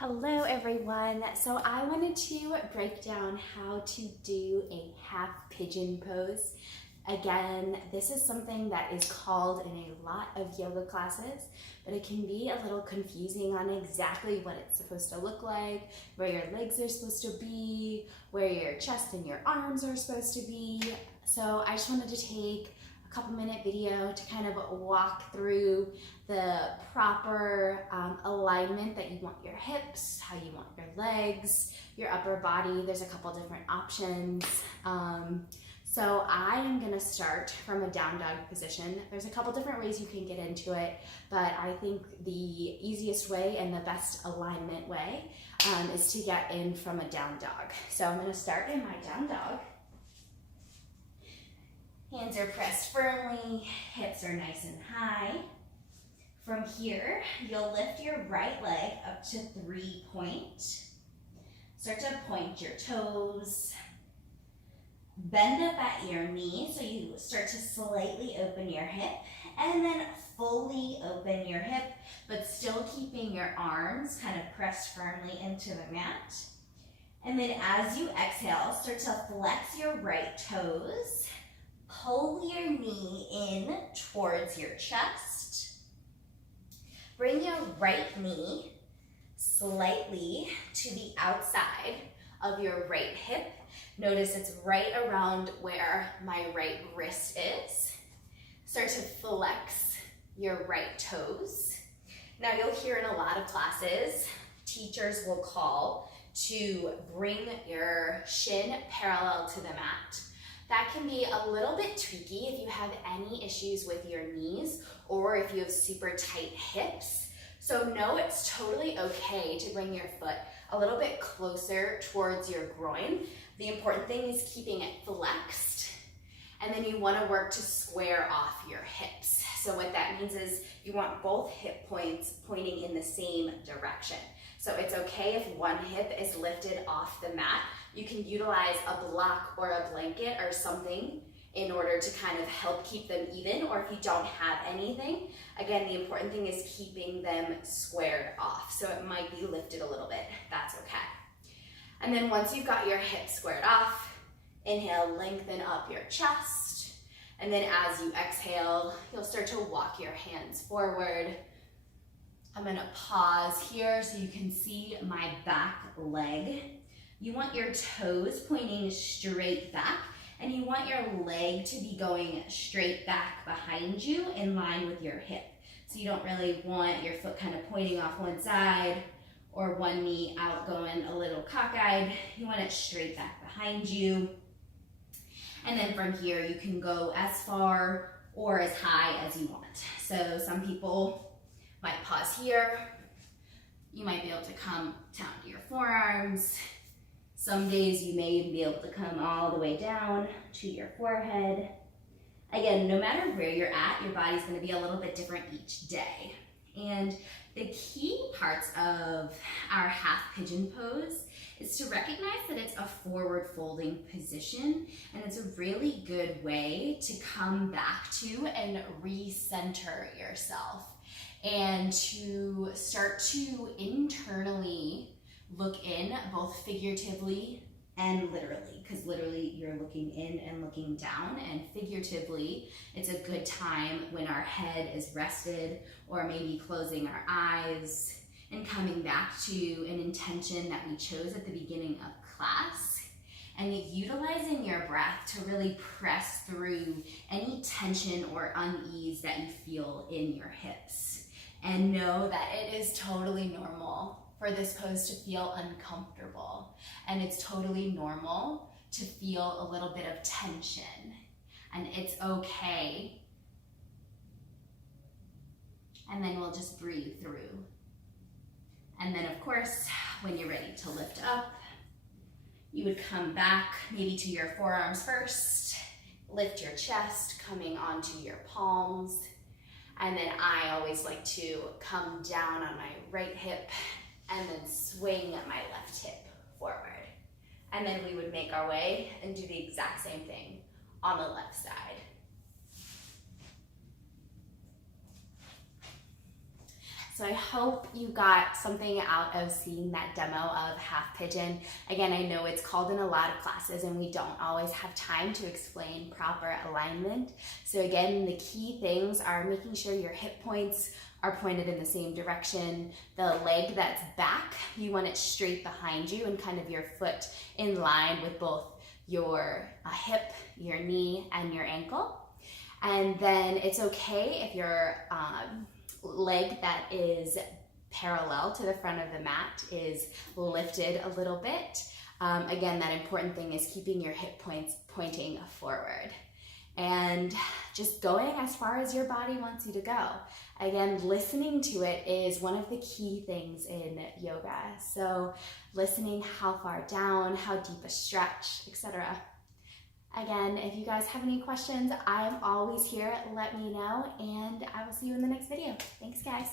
Hello everyone. So I wanted to break down how to do a half pigeon pose. Again, this is something that is called in a lot of yoga classes, but it can be a little confusing on exactly what it's supposed to look like, where your legs are supposed to be, where your chest and your arms are supposed to be. So I just wanted to take a couple-minute video to kind of walk through the proper alignment that you want your hips, how you want your legs, your upper body. There's a couple different options. So I am gonna start from a down dog position. There's a couple different ways you can get into it, but I think the easiest way and the best alignment way is to get in from a down dog. So I'm gonna start in my down dog. Hands are pressed firmly, hips are nice and high. From here, you'll lift your right leg up to 3-point. Start to point your toes. Bend up at your knee, so you start to slightly open your hip, and then fully open your hip, but still keeping your arms kind of pressed firmly into the mat. And then as you exhale, start to flex your right toes, pull your knee in towards your chest. Bring your right knee slightly to the outside of your right hip. Notice it's right around where my right wrist is. Start to flex your right toes. Now you'll hear in a lot of classes, teachers will call to bring your shin parallel to the mat. That can be a little bit tricky if you have any issues with your knees or if you have super tight hips. So know it's totally okay to bring your foot a little bit closer towards your groin. The important thing is keeping it flexed, and then you want to work to square off your hips. So what that means is you want both hip points pointing in the same direction. So it's okay if one hip is lifted off the mat. You can utilize a block or a blanket or something in order to kind of help keep them even, or if you don't have anything, again, the important thing is keeping them squared off. So it might be lifted a little bit, that's okay. And then once you've got your hips squared off, inhale, lengthen up your chest. And then as you exhale, you'll start to walk your hands forward. I'm gonna pause here so you can see my back leg. You want your toes pointing straight back, and you want your leg to be going straight back behind you in line with your hip. So you don't really want your foot kind of pointing off one side or one knee out going a little cockeyed. You want it straight back behind you. And then from here, you can go as far or as high as you want. So some people might pause here. You might be able to come down to your forearms. Some days you may even be able to come all the way down to your forehead. Again, no matter where you're at, your body's going to be a little bit different each day. And the key parts of our half pigeon pose is to recognize that it's a forward folding position, and it's a really good way to come back to and recenter yourself and to start to internally look in, both figuratively and literally, because literally you're looking in and looking down, and figuratively it's a good time when our head is rested or maybe closing our eyes and coming back to an intention that we chose at the beginning of class, and utilizing your breath to really press through any tension or unease that you feel in your hips. And know that it is totally normal for this pose to feel uncomfortable, and it's totally normal to feel a little bit of tension, and it's okay. And then we'll just breathe through. And then of course, when you're ready to lift up, you would come back maybe to your forearms first, lift your chest, coming onto your palms, and then I always like to come down on my right hip and then swing my left hip forward. And then we would make our way and do the exact same thing on the left side. So I hope you got something out of seeing that demo of half pigeon. Again, I know it's called in a lot of classes and we don't always have time to explain proper alignment. So again, the key things are making sure your hip points are pointed in the same direction. The leg that's back, you want it straight behind you and kind of your foot in line with both your hip, your knee, and your ankle. And then it's okay if your leg that is parallel to the front of the mat is lifted a little bit. Again, that important thing is keeping your hip points pointing forward and just going as far as your body wants you to go. Again, listening to it is one of the key things in yoga. So listening how far down, how deep a stretch, etc. Again, if you guys have any questions, I'm always here. Let me know, and I will see you in the next video. Thanks, guys.